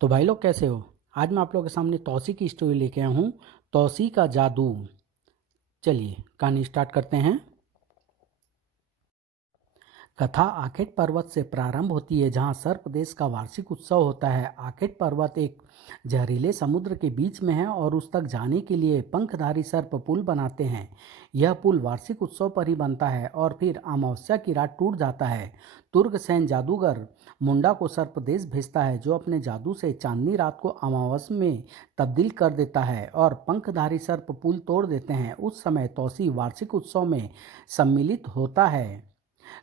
तो भाई लोग कैसे हो। आज मैं आप लोगों के सामने तौसी की स्टोरी लेके आया हूँ। तौसी का जादू। चलिए कहानी स्टार्ट करते हैं। कथा आखेट पर्वत से प्रारंभ होती है, जहाँ सर्प देश का वार्षिक उत्सव होता है। आखेट पर्वत एक जहरीले समुद्र के बीच में है और उस तक जाने के लिए पंखधारी सर्प पुल बनाते हैं। यह पुल वार्षिक उत्सव पर ही बनता है और फिर अमावस्या की रात टूट जाता है। तुर्कसेन जादूगर मुंडा को सर्प देश भेजता है, जो अपने जादू से चांदनी रात को अमावस्या में तब्दील कर देता है और पंखधारी सर्प पुल तोड़ देते हैं। उस समय तौसी वार्षिक उत्सव में सम्मिलित होता है।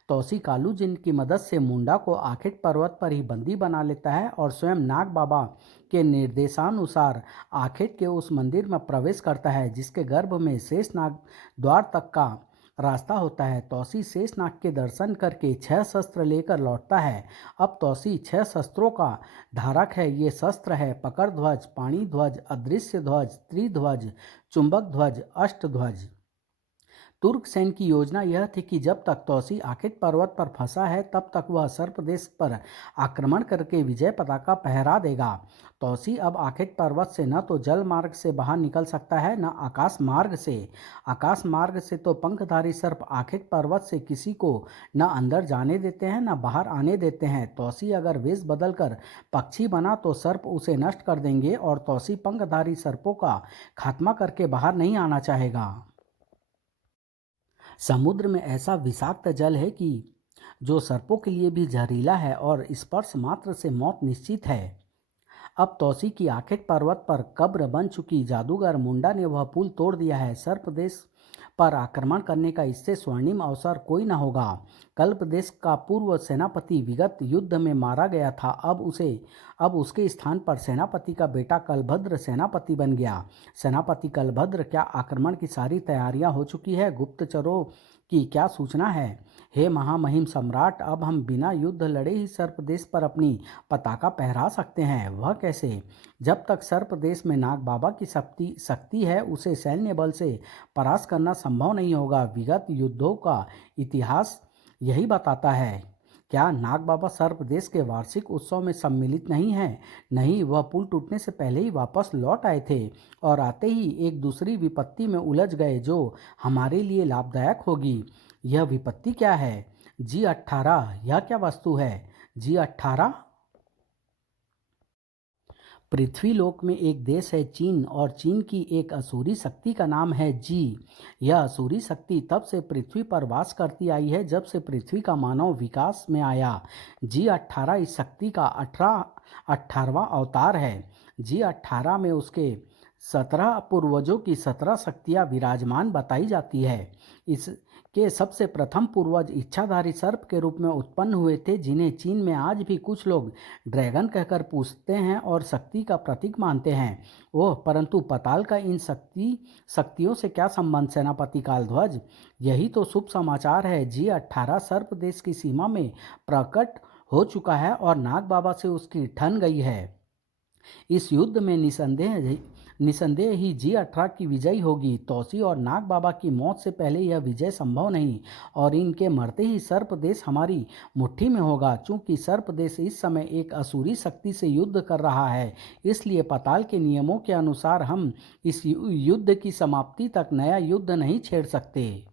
तौसी कालूजिन की मदद से मुंडा को आखेट पर्वत पर ही बंदी बना लेता है और स्वयं नाग बाबा के निर्देशानुसार आखेट के उस मंदिर में प्रवेश करता है, जिसके गर्भ में शेषनाग द्वार तक का रास्ता होता है। तौसी शेषनाग के दर्शन करके 6 शस्त्र लेकर लौटता है। अब तौसी 6 शस्त्रों का धारक है। ये शस्त्र है पकड़ ध्वज, पाणी ध्वज, अदृश्य ध्वज, त्रिध्वज, चुंबक ध्वज, अष्टध्वज। तुर्कसेन की योजना यह थी कि जब तक तौसी आखेट पर्वत पर फंसा है, तब तक वह सर्प देश पर आक्रमण करके विजय पताका फहरा देगा। तौसी अब आखेट पर्वत से न तो जल मार्ग से बाहर निकल सकता है, न आकाश मार्ग से। आकाश मार्ग से तो पंखधारी सर्प आखेट पर्वत से किसी को न अंदर जाने देते हैं, न बाहर आने देते हैं। तौसी अगर वेश बदलकर पक्षी बना तो सर्प उसे नष्ट कर देंगे और तौसी पंखधारी सर्पों का खात्मा करके बाहर नहीं आना चाहेगा। समुद्र में ऐसा विषाक्त जल है कि जो सर्पों के लिए भी जहरीला है और स्पर्श मात्र से मौत निश्चित है। अब तौसी की आखेट पर्वत पर कब्र बन चुकी जादूगर मुंडा ने वह पुल तोड़ दिया है। सर्प देश पर आक्रमण करने का इससे स्वर्णिम अवसर कोई न होगा। कल्प देश का पूर्व सेनापति विगत युद्ध में मारा गया था। अब उसके स्थान पर सेनापति का बेटा कलभद्र सेनापति बन गया। सेनापति कलभद्र, क्या आक्रमण की सारी तैयारियां हो चुकी है? गुप्तचरों की क्या सूचना है? हे महामहिम सम्राट, अब हम बिना युद्ध लड़े ही सर्प देश पर अपनी पताका फहरा सकते हैं। वह कैसे? जब तक सर्प देश में नाग बाबा की शक्ति है, उसे सैन्य बल से परास्त करना संभव नहीं होगा। विगत युद्धों का इतिहास यही बताता है। क्या नाग बाबा सर्प देश के वार्षिक उत्सव में सम्मिलित नहीं है? नहीं, वह पुल टूटने से पहले ही वापस लौट आए थे और आते ही एक दूसरी विपत्ति में उलझ गए, जो हमारे लिए लाभदायक होगी। यह विपत्ति क्या है? G18। यह क्या वस्तु है? G18 पृथ्वीलोक में एक देश है चीन, और चीन की एक असुरी शक्ति का नाम है जी। यह असुरी शक्ति तब से पृथ्वी पर वास करती आई है, जब से पृथ्वी का मानव विकास में आया। G18 इस शक्ति का 18वां अवतार है। G18 में उसके 17 पूर्वजों की 17 शक्तियाँ विराजमान बताई जाती है। इसके सबसे प्रथम पूर्वज इच्छाधारी सर्प के रूप में उत्पन्न हुए थे, जिन्हें चीन में आज भी कुछ लोग ड्रैगन कहकर पूजते हैं और शक्ति का प्रतीक मानते हैं। ओह, परंतु पताल का इन शक्तियों से क्या संबंध सेनापति कालध्वज? यही तो शुभ समाचार है। G18 सर्प देश की सीमा में प्रकट हो चुका है और नाग बाबा से उसकी ठन गई है। इस युद्ध में निसंदेह ही G18 की विजय होगी। तौसी और नाग बाबा की मौत से पहले यह विजय संभव नहीं, और इनके मरते ही सर्प देश हमारी मुट्ठी में होगा। चूंकि सर्प देश इस समय एक असुरी शक्ति से युद्ध कर रहा है, इसलिए पताल के नियमों के अनुसार हम इस युद्ध की समाप्ति तक नया युद्ध नहीं छेड़ सकते।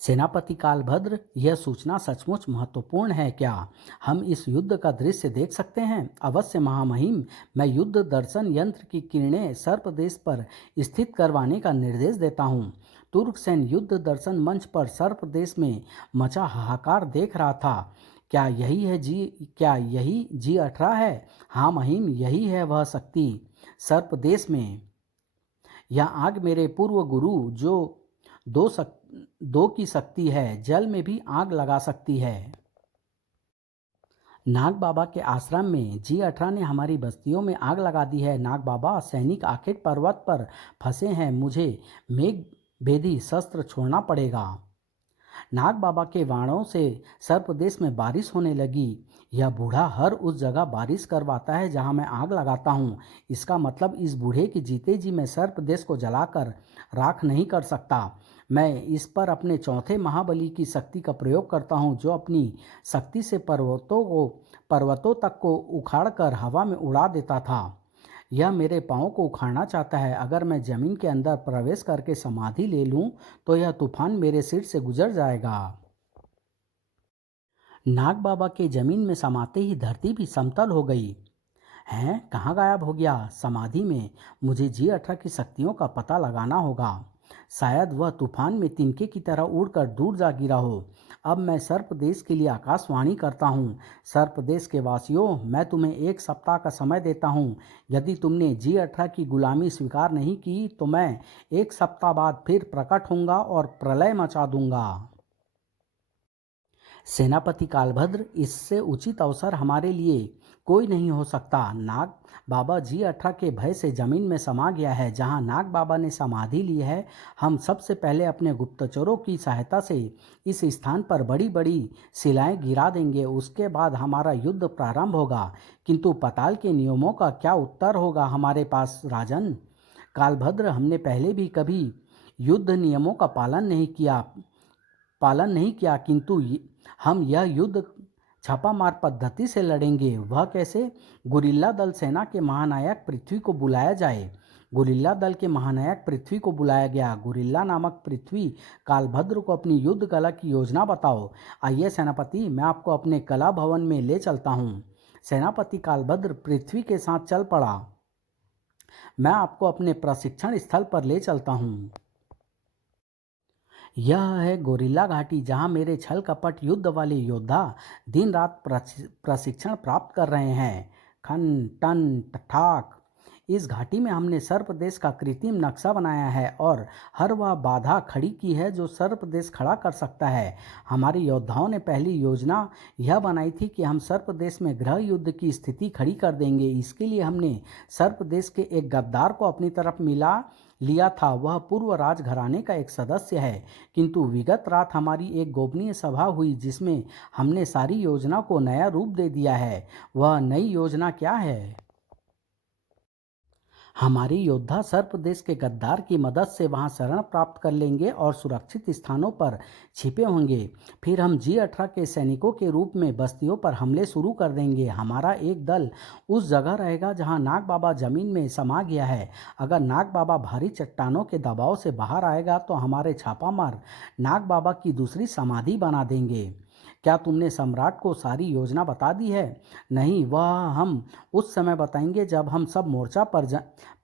सेनापति कालभद्र, यह सूचना सचमुच महत्वपूर्ण है। क्या हम इस युद्ध का दृश्य देख सकते हैं? अवश्य महामहिम, मैं युद्ध दर्शन यंत्र की किरणें सर्प देश पर स्थित करवाने का निर्देश देता हूँ। तुर्कसेन युद्ध दर्शन मंच पर सर्प देश में मचा हाहाकार देख रहा था। क्या यही G18 है? हाँ महिम, यही है वह शक्ति। सर्प देश में यह आग मेरे पूर्व गुरु, जो दो की शक्ति है, जल में भी आग लगा सकती है। नाग बाबा के आश्रम में G18 ने हमारी बस्तियों में आग लगा दी है। नाग बाबा, सैनिक आखेट पर्वत पर फंसे हैं, मुझे मेघ भेदी शस्त्र छोड़ना पड़ेगा। नाग बाबा के वाणों से सर्प देश में बारिश होने लगी। यह बूढ़ा हर उस जगह बारिश करवाता है जहां मैं आग लगाता हूं। इसका मतलब इस बूढ़े की जीते जी मैं सर्प देश को जलाकर राख नहीं कर सकता। मैं इस पर अपने चौथे महाबली की शक्ति का प्रयोग करता हूँ, जो अपनी शक्ति से पर्वतों तक को उखाड़कर हवा में उड़ा देता था। यह मेरे पाँव को उखाड़ना चाहता है। अगर मैं जमीन के अंदर प्रवेश करके समाधि ले लूं, तो यह तूफान मेरे सिर से गुजर जाएगा। नाग बाबा के जमीन में समाते ही धरती भी समतल हो गई। हैं, कहाँ गायब हो गया? समाधि में। मुझे G18 की शक्तियों का पता लगाना होगा। शायद वह तूफान में तिनके की तरह उड़कर दूर जा गिरा हो। अब मैं सर्प देश के लिए आकाशवाणी करता हूँ। सर्प देश के वासियों, मैं तुम्हें 1 सप्ताह का समय देता हूँ। यदि तुमने G18 की गुलामी स्वीकार नहीं की, तो मैं 1 सप्ताह बाद फिर प्रकट होऊंगा और प्रलय मचा दूंगा। सेनापति कालभद्र, इससे उचित अवसर हमारे लिए कोई नहीं हो सकता। नाग बाबा G18 के भय से जमीन में समा गया है। जहां नाग बाबा ने समाधि ली है, हम सबसे पहले अपने गुप्तचरों की सहायता से इस स्थान पर बड़ी बड़ी शिलाएं गिरा देंगे। उसके बाद हमारा युद्ध प्रारंभ होगा। किंतु पाताल के नियमों का क्या उत्तर होगा हमारे पास, राजन? कालभद्र, हमने पहले भी कभी युद्ध नियमों का पालन नहीं किया, किंतु हम यह युद्ध छापामार पद्धति से लड़ेंगे। वह कैसे? गुरिल्ला दल सेना के महानायक पृथ्वी को बुलाया जाए। गुरिल्ला दल के महानायक पृथ्वी को बुलाया गया। गुरिल्ला नामक पृथ्वी कालभद्र को अपनी युद्ध कला की योजना बताओ। आइए सेनापति, मैं आपको अपने कला भवन में ले चलता हूँ। सेनापति कालभद्र पृथ्वी के साथ चल पड़ा। मैं आपको अपने प्रशिक्षण स्थल पर ले चलता हूँ। यह है गोरिल्ला घाटी, जहां मेरे छल कपट युद्ध वाले योद्धा दिन रात प्रशिक्षण प्राप्त कर रहे हैं। खन टन ठठाक। इस घाटी में हमने सर्प देश का कृत्रिम नक्शा बनाया है और हर वह बाधा खड़ी की है जो सर्प देश खड़ा कर सकता है। हमारे योद्धाओं ने पहली योजना यह बनाई थी कि हम सर्प देश में गृह युद्ध की स्थिति खड़ी कर देंगे। इसके लिए हमने सर्प देश के एक गद्दार को अपनी तरफ मिला लिया था। वह पूर्व राजघराने का एक सदस्य है। किंतु विगत रात हमारी एक गोपनीय सभा हुई, जिसमें हमने सारी योजना को नया रूप दे दिया है। वह नई योजना क्या है? हमारे योद्धा सर्प देश के गद्दार की मदद से वहां शरण प्राप्त कर लेंगे और सुरक्षित स्थानों पर छिपे होंगे। फिर हम G18 के सैनिकों के रूप में बस्तियों पर हमले शुरू कर देंगे। हमारा एक दल उस जगह रहेगा जहां नाग बाबा जमीन में समा गया है। अगर नाग बाबा भारी चट्टानों के दबाव से बाहर आएगा, तो हमारे छापामार नाग बाबा की दूसरी समाधि बना देंगे। क्या तुमने सम्राट को सारी योजना बता दी है? नहीं, वह हम उस समय बताएंगे जब हम सब मोर्चा पर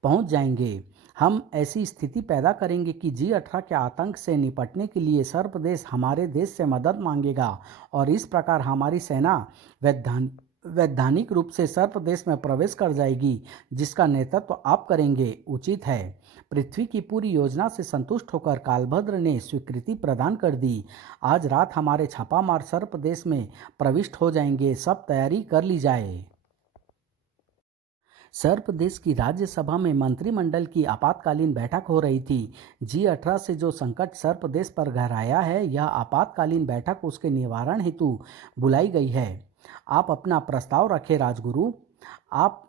पहुंच जाएंगे। हम ऐसी स्थिति पैदा करेंगे कि G18 के आतंक से निपटने के लिए सर्प देश हमारे देश से मदद मांगेगा और इस प्रकार हमारी सेना वैधानिक रूप से सर्प देश में प्रवेश कर जाएगी, जिसका नेतृत्व आप करेंगे। उचित है। पृथ्वी की पूरी योजना से संतुष्ट होकर कालभद्र ने स्वीकृति प्रदान कर दी। आज रात हमारे छापामार सर्प देश में प्रविष्ट हो जाएंगे। सब तैयारी कर ली जाए। सर्प देश की राज्यसभा में मंत्रिमंडल की आपातकालीन बैठक हो रही थी। G18 से जो संकट सर्प देश पर गहराया है, यह आपातकालीन बैठक उसके निवारण हेतु बुलाई गई है। आप अपना प्रस्ताव रखें राजगुरु। आप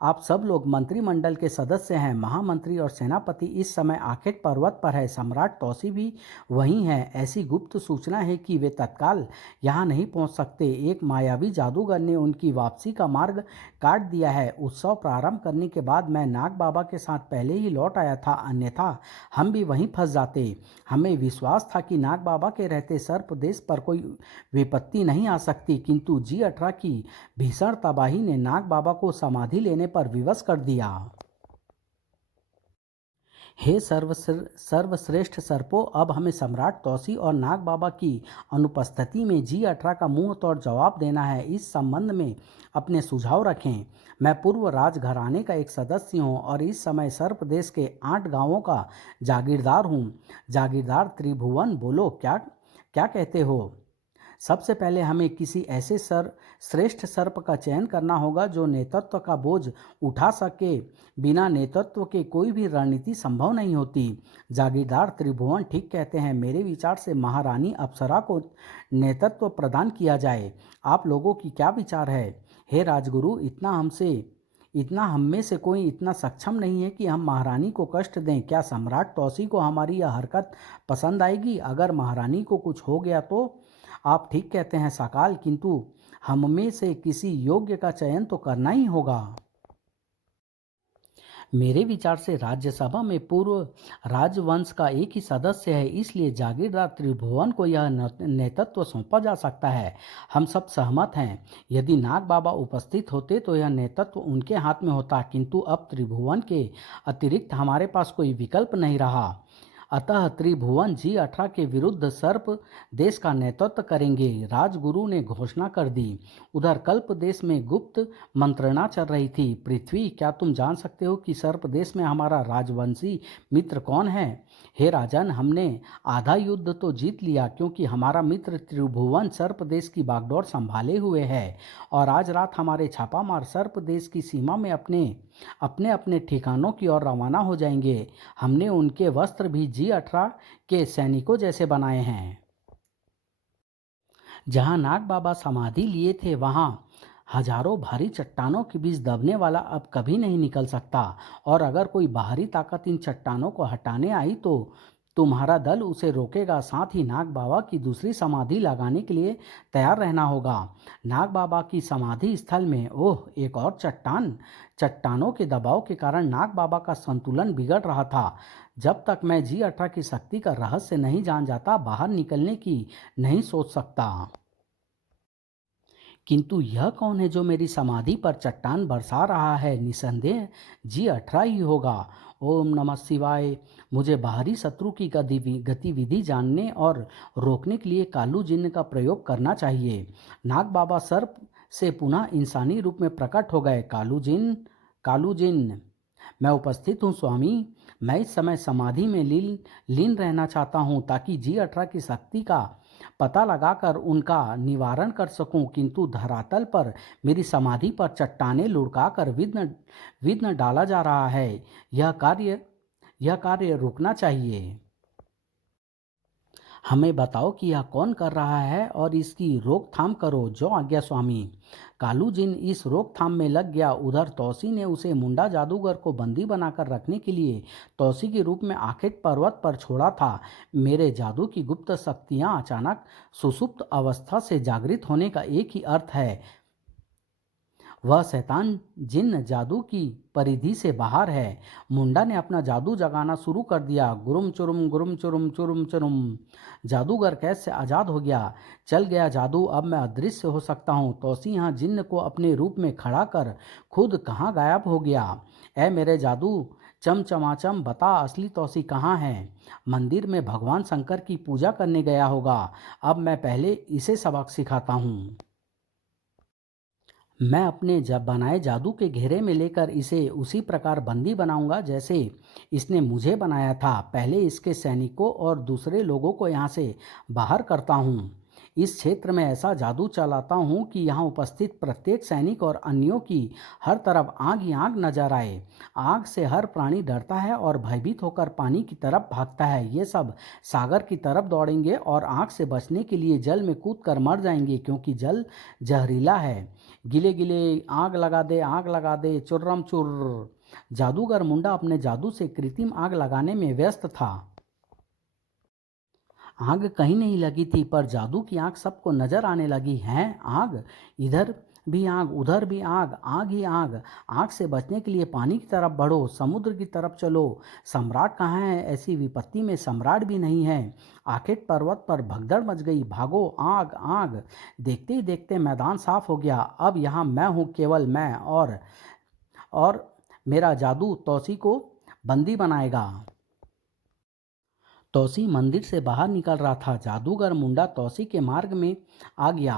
आप सब लोग मंत्रिमंडल के सदस्य हैं। महामंत्री और सेनापति इस समय आखेट पर्वत पर है। सम्राट तौसी भी वहीं है। ऐसी गुप्त सूचना है कि वे तत्काल यहाँ नहीं पहुँच सकते। एक मायावी जादूगर ने उनकी वापसी का मार्ग काट दिया है। उत्सव प्रारंभ करने के बाद मैं नाग बाबा के साथ पहले ही लौट आया था, अन्यथा हम भी वहीं फंस जाते। हमें विश्वास था कि नाग बाबा के रहते सर्प देश पर कोई विपत्ति नहीं आ सकती, किंतु G18 की भीषण तबाही ने नाग बाबा को समाधि लेने पर विवश कर दिया। हे सर्वश्रेष्ठ सर्पों, अब हमें सम्राट तौसी और नाग बाबा की अनुपस्थिति में G18 का मुंह तोड़ जवाब देना है। इस संबंध में अपने सुझाव रखें। मैं पूर्व राजघराने का एक सदस्य हूँ और इस समय सर्प देश के 8 गांवों का जागीरदार हूँ। जागीरदार त्रिभुवन, बोलो क्या क्या कहते हो? सबसे पहले हमें किसी ऐसे श्रेष्ठ सर्प का चयन करना होगा जो नेतृत्व का बोझ उठा सके। बिना नेतृत्व के कोई भी रणनीति संभव नहीं होती। जागीरदार त्रिभुवन ठीक कहते हैं। मेरे विचार से महारानी अप्सरा को नेतृत्व प्रदान किया जाए। आप लोगों की क्या विचार है? हे राजगुरु, इतना हम में से कोई इतना सक्षम नहीं है कि हम महारानी को कष्ट दें। क्या सम्राट तौसी को हमारी यह हरकत पसंद आएगी? अगर महारानी को कुछ हो गया तो? आप ठीक कहते हैं सकाल, किंतु हम में से किसी योग्य का चयन तो करना ही होगा। मेरे विचार से राज्यसभा में पूर्व राजवंश का एक ही सदस्य है, इसलिए जागीरदार त्रिभुवन को यह नेतृत्व सौंपा जा सकता है। हम सब सहमत हैं। यदि नाग बाबा उपस्थित होते तो यह नेतृत्व उनके हाथ में होता, किंतु अब त्रिभुवन के अतिरिक्त हमारे पास कोई विकल्प नहीं रहा। अतः त्रिभुवन G18 के विरुद्ध सर्प देश का नेतृत्व करेंगे, राजगुरु ने घोषणा कर दी। उधर कल्प देश में गुप्त मंत्रणा चल रही थी। पृथ्वी, क्या तुम जान सकते हो कि सर्प देश में हमारा राजवंशी मित्र कौन है? हे राजन, हमने आधा युद्ध तो जीत लिया, क्योंकि हमारा मित्र त्रिभुवन सर्प देश की बागडोर संभाले हुए है और आज रात हमारे छापामार सर्प देश की सीमा में अपने अपने अपने ठिकानों की ओर रवाना हो जाएंगे। हमने उनके वस्त्र भी G18 के सैनिकों जैसे बनाए हैं। जहां नाग बाबा समाधि लिए थे, वहां हजारों भारी चट्टानों के बीच दबने वाला अब कभी नहीं निकल सकता, और अगर कोई बाहरी ताकत इन चट्टानों को हटाने आई तो तुम्हारा दल उसे रोकेगा। साथ ही नाग बाबा की दूसरी समाधि लगाने के लिए तैयार रहना होगा। नाग बाबा की समाधि स्थल में एक और चट्टान। चट्टानों के दबाव के कारण नाग बाबा का संतुलन बिगड़ रहा था। जब तक मैं G18 की शक्ति का रहस्य नहीं जान जाता, बाहर निकलने की नहीं सोच सकता। किंतु यह कौन है जो मेरी समाधि पर चट्टान बरसा रहा है? निसंदेह G18 ही होगा। ओम नमः शिवाय। मुझे बाहरी शत्रु की गतिविधि जानने और रोकने के लिए कालू जिन्न का प्रयोग करना चाहिए। नाग बाबा सर्प से पुनः इंसानी रूप में प्रकट हो गए। कालू जिन्न, मैं उपस्थित हूँ स्वामी। मैं इस समय समाधि में लीन रहना चाहता हूँ, ताकि G18 की शक्ति का पता लगाकर उनका निवारण कर सकूं, किंतु धरातल पर मेरी समाधि पर चट्टानें लुढ़काकर विघ्न डाला जा रहा है। यह कार्य रुकना चाहिए। हमें बताओ कि यह कौन कर रहा है और इसकी रोकथाम करो। जो आज्ञा स्वामी। कालू जिन इस रोकथाम में लग गया। उधर तौसी ने उसे मुंडा जादूगर को बंदी बनाकर रखने के लिए तौसी के रूप में आखेट पर्वत पर छोड़ा था। मेरे जादू की गुप्त शक्तियां अचानक सुसुप्त अवस्था से जागृत होने का एक ही अर्थ है, वह शैतान जिन्न जादू की परिधि से बाहर है। मुंडा ने अपना जादू जगाना शुरू कर दिया। गुरुम चुरुम गुरुम चुरुम चुरुम चुरुम। जादूगर कैद से आज़ाद हो गया। चल गया जादू, अब मैं अदृश्य हो सकता हूँ। तौसी यहाँ जिन्न को अपने रूप में खड़ा कर खुद कहाँ गायब हो गया। ऐ मेरे जादू चमचमाचम, बता असली तौसी कहाँ है? मंदिर में भगवान शंकर की पूजा करने गया होगा। अब मैं पहले इसे सबक सिखाता हूँ। मैं अपने जब बनाए जादू के घेरे में लेकर इसे उसी प्रकार बंदी बनाऊंगा जैसे इसने मुझे बनाया था। पहले इसके सैनिकों और दूसरे लोगों को यहाँ से बाहर करता हूँ। इस क्षेत्र में ऐसा जादू चलाता हूँ कि यहाँ उपस्थित प्रत्येक सैनिक और अन्यों की हर तरफ आग ही आग नजर आए। आग से हर प्राणी डरता है और भयभीत होकर पानी की तरफ भागता है। ये सब सागर की तरफ दौड़ेंगे और आग से बचने के लिए जल में कूद कर मर जाएंगे, क्योंकि जल जहरीला है। गिले गिले आग लगा दे चुर्रम चुर्र। जादूगर मुंडा अपने जादू से कृत्रिम आग लगाने में व्यस्त था। आग कहीं नहीं लगी थी, पर जादू की आग सबको नजर आने लगी। है आग, इधर भी आग, उधर भी आग, आग ही आग। आग से बचने के लिए पानी की तरफ बढ़ो, समुद्र की तरफ चलो। सम्राट कहाँ है? ऐसी विपत्ति में सम्राट भी नहीं है। आखेट पर्वत पर भगदड़ मच गई। भागो, आग आग। देखते ही देखते मैदान साफ हो गया। अब यहाँ मैं हूँ, केवल मैं, और मेरा जादू तौसी को बंदी बनाएगा। तौसी मंदिर से बाहर निकल रहा था। जादूगर मुंडा तौसी के मार्ग में आ गया।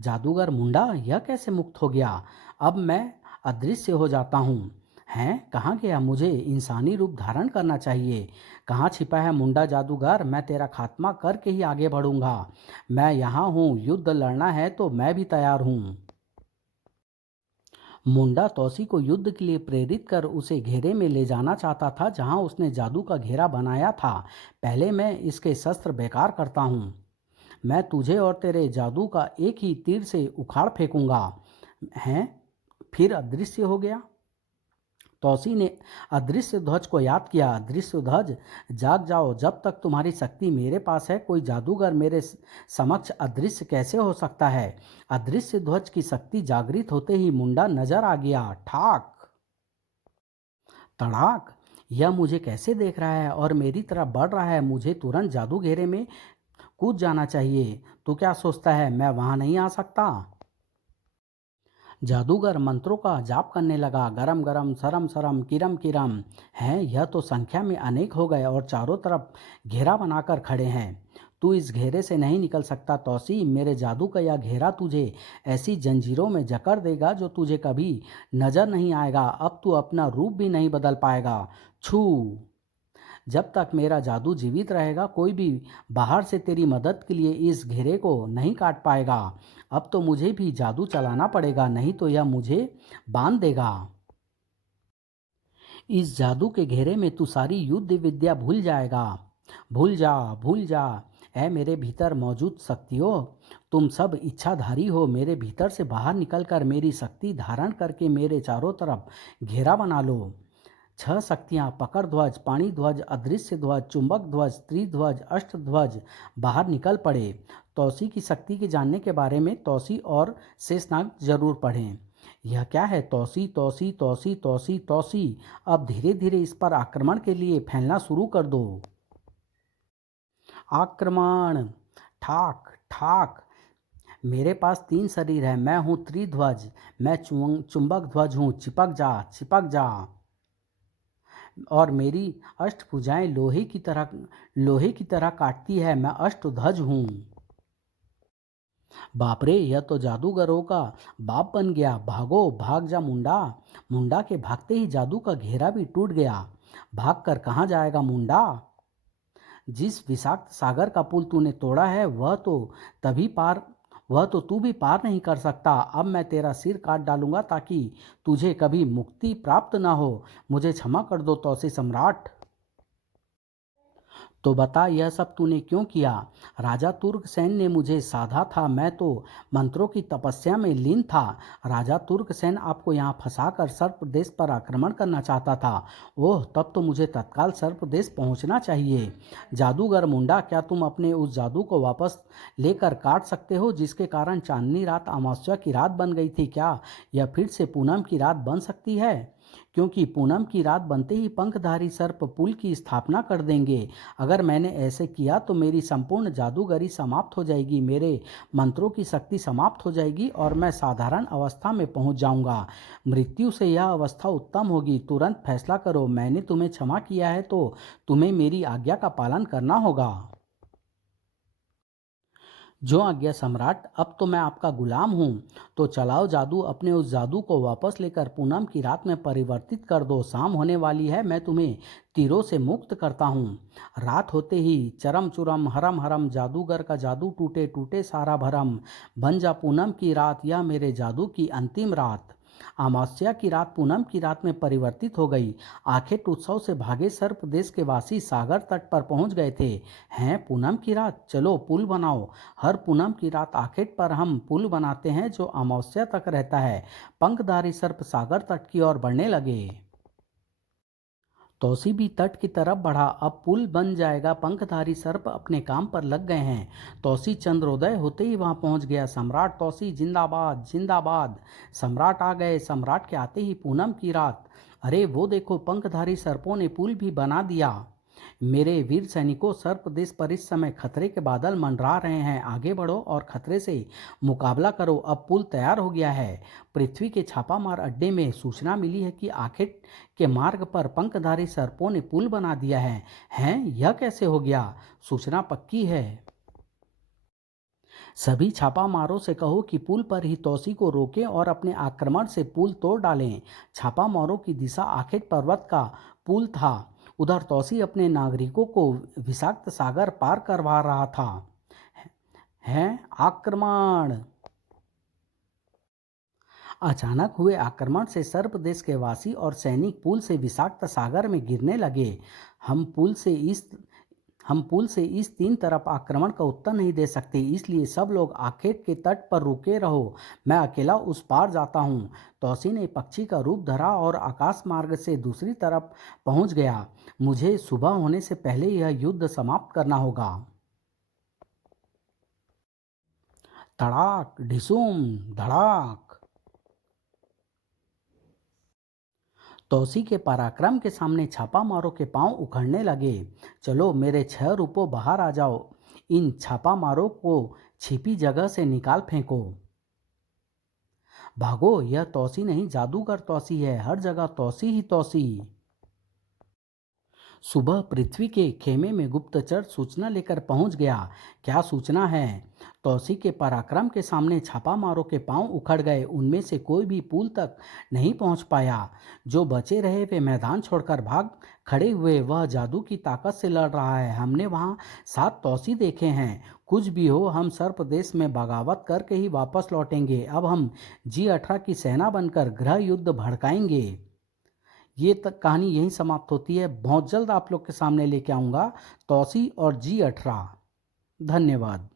जादूगर मुंडा, यह कैसे मुक्त हो गया? अब मैं अदृश्य हो जाता हूँ। हैं, कहाँ गया? मुझे इंसानी रूप धारण करना चाहिए। कहाँ छिपा है मुंडा जादूगर? मैं तेरा खात्मा करके ही आगे बढ़ूंगा। मैं यहाँ हूँ, युद्ध लड़ना है तो मैं भी तैयार हूँ। मुंडा तौसी को युद्ध के लिए प्रेरित कर उसे घेरे में ले जाना चाहता था, जहां उसने जादू का घेरा बनाया था। पहले मैं इसके शस्त्र बेकार करता हूँ। मैं तुझे और तेरे जादू का एक ही तीर से उखाड़ फेंकूंगा। हैं, फिर अदृश्य हो गया। तौसी ने अदृश्य ध्वज को याद किया। अदृश्य ध्वज, जाग जाओ, जब तक तुम्हारी शक्ति मेरे पास है कोई जादूगर मेरे समक्ष अदृश्य कैसे हो सकता है। अदृश्य ध्वज की शक्ति जागृत होते ही मुंडा नजर आ गया। ठाक तड़ाक, यह मुझे कैसे देख रहा है और मेरी तरफ बढ़ रहा है। मुझे तुरंत जादू घेरे में कूद जाना चाहिए। तू क्या सोचता है मैं वहां नहीं आ सकता। जादूगर मंत्रों का जाप करने लगा। गरम गरम, सरम सरम, किरम किरम। हैं, यह तो संख्या में अनेक हो गए और चारों तरफ घेरा बनाकर खड़े हैं। तू इस घेरे से नहीं निकल सकता तौसी। मेरे जादू का यह घेरा तुझे ऐसी जंजीरों में जकड़ देगा जो तुझे कभी नजर नहीं आएगा। अब तू अपना रूप भी नहीं बदल पाएगा। छू, जब तक मेरा जादू जीवित रहेगा कोई भी बाहर से तेरी मदद के लिए इस घेरे को नहीं काट पाएगा। अब तो मुझे भी जादू चलाना पड़ेगा, नहीं तो यह मुझे बांध देगा। इस जादू के घेरे में तू सारी युद्ध विद्या भूल जाएगा। भूल जा, भूल जा। ऐ मेरे भीतर मौजूद शक्तियों, तुम सब इच्छाधारी हो। मेरे भीतर से बाहर निकलकर मेरी शक्ति धारण करके मेरे चारों तरफ घेरा बना लो। 6 शक्तियाँ पकड़ ध्वज, पाणी ध्वज, अदृश्य ध्वज, चुंबक ध्वज, त्रिध्वज, अष्टध्वज बाहर निकल पड़े। तौसी की शक्ति के जानने के बारे में तौसी और शेषनाग जरूर पढ़ें। यह क्या है? तौसी तौसी तौसी तौसी तौसी। अब धीरे धीरे इस पर आक्रमण के लिए फैलना शुरू कर दो। आक्रमण। ठाक ठाक, मेरे पास 3 शरीर है। मैं हूँ त्रिध्वज, मैं चुंबक ध्वज हूँ। चिपक जा, चिपक जा। और मेरी अष्टभुजाएं लोहे की तरह काटती है। मैं अष्टध्वज हूँ। बाप रे, यह तो जादूगरों का बाप बन गया। भागो, भाग जा मुंडा। मुंडा के भागते ही जादू का घेरा भी टूट गया। भाग कर कहाँ जाएगा मुंडा? जिस विषाक्त सागर का पुल तूने तोड़ा है वह तो तू भी पार नहीं कर सकता। अब मैं तेरा सिर काट डालूंगा ताकि तुझे कभी मुक्ति प्राप्त ना हो। मुझे क्षमा कर दो तौसी सम्राट। तो बता, यह सब तूने क्यों किया? राजा तुर्कसेन ने मुझे साधा था। मैं तो मंत्रों की तपस्या में लीन था। राजा तुर्कसेन आपको यहाँ फंसाकर सर्प देश पर आक्रमण करना चाहता था। ओह, तब तो मुझे तत्काल सर्प देश पहुँचना चाहिए। जादूगर मुंडा, क्या तुम अपने उस जादू को वापस लेकर काट सकते हो जिसके कारण चांदनी रात अमावस्या की रात बन गई थी? क्या यह फिर से पूनम की रात बन सकती है? क्योंकि पूनम की रात बनते ही पंखधारी सर्प पुल की स्थापना कर देंगे। अगर मैंने ऐसे किया तो मेरी संपूर्ण जादूगरी समाप्त हो जाएगी, मेरे मंत्रों की शक्ति समाप्त हो जाएगी और मैं साधारण अवस्था में पहुंच जाऊंगा। मृत्यु से यह अवस्था उत्तम होगी। तुरंत फैसला करो। मैंने तुम्हें क्षमा किया है तो तुम्हें मेरी आज्ञा का पालन करना होगा। जो आज्ञा सम्राट। अब तो मैं आपका गुलाम हूँ। तो चलाओ जादू। अपने उस जादू को वापस लेकर पूनम की रात में परिवर्तित कर दो। शाम होने वाली है, मैं तुम्हें तीरों से मुक्त करता हूँ। रात होते ही चरम चुरम हरम हरम, जादूगर का जादू टूटे टूटे सारा भरम। बन जा पूनम की रात, यह मेरे जादू की अंतिम रात। अमावस्या की रात पूनम की रात में परिवर्तित हो गई। आखेट उत्सव से भागे सर्प देश के वासी सागर तट पर पहुंच गए थे। हैं, पूनम की रात, चलो पुल बनाओ। हर पूनम की रात आखेट पर हम पुल बनाते हैं जो अमावस्या तक रहता है। पंखधारी सर्प सागर तट की ओर बढ़ने लगे। तौसी भी तट की तरफ बढ़ा। अब पुल बन जाएगा। पंखधारी सर्प अपने काम पर लग गए हैं। तौसी चंद्रोदय होते ही वहां पहुंच गया। सम्राट तौसी जिंदाबाद, जिंदाबाद। सम्राट आ गए। सम्राट के आते ही पूनम की रात। अरे वो देखो, पंखधारी सर्पों ने पुल भी बना दिया। मेरे वीर सैनिकों, सर्प देश पर इस समय खतरे के बादल मंडरा रहे हैं। आगे बढ़ो और खतरे से मुकाबला करो। अब पुल तैयार हो गया है। पृथ्वी के छापामार अड्डे में सूचना मिली है कि आखेट के मार्ग पर पंखधारी सर्पों ने पुल बना दिया है। हैं, यह कैसे हो गया? सूचना पक्की है। सभी छापामारों से कहो कि पुल पर ही तौसी को रोकें और अपने आक्रमण से पुल तोड़ डालें। छापामारों की दिशा आखेट पर्वत का पुल था। उधर तौसी अपने नागरिकों को विषाक्त सागर पार करवा रहा था। हैं, आक्रमण। अचानक हुए आक्रमण से सर्प देश के वासी और सैनिक पुल से विषाक्त सागर में गिरने लगे। हम पुल से इस हम पुल से इस तीन तरफ आक्रमण का उत्तर नहीं दे सकते, इसलिए सब लोग आखेट के तट पर रुके रहो, मैं अकेला उस पार जाता हूँ। तौसी ने पक्षी का रूप धरा और आकाश मार्ग से दूसरी तरफ पहुँच गया। मुझे सुबह होने से पहले यह युद्ध समाप्त करना होगा। धड़ाक ढिसूम धड़ाक। तौसी के पराक्रम के सामने छापा मारों के पांव उखड़ने लगे। चलो मेरे 6 रूपों बाहर आ जाओ, इन छापा मारों को छिपी जगह से निकाल फेंको। भागो, यह तौसी नहीं जादूगर तौसी है, हर जगह तौसी ही तौसी। सुबह पृथ्वी के खेमे में गुप्तचर सूचना लेकर पहुंच गया। क्या सूचना है? तौसी के पराक्रम के सामने छापा मारों के पांव उखड़ गए, उनमें से कोई भी पुल तक नहीं पहुंच पाया। जो बचे रहे वे मैदान छोड़कर भाग खड़े हुए। वह जादू की ताकत से लड़ रहा है। हमने वहां 7 तौसी देखे हैं। कुछ भी हो, हम सर्प देश में बगावत करके ही वापस लौटेंगे। अब हम G18 की सेना बनकर गृह युद्ध भड़काएंगे। ये तक कहानी यहीं समाप्त होती है। बहुत जल्द आप लोग के सामने लेके आऊँगा तौसी और G18। धन्यवाद।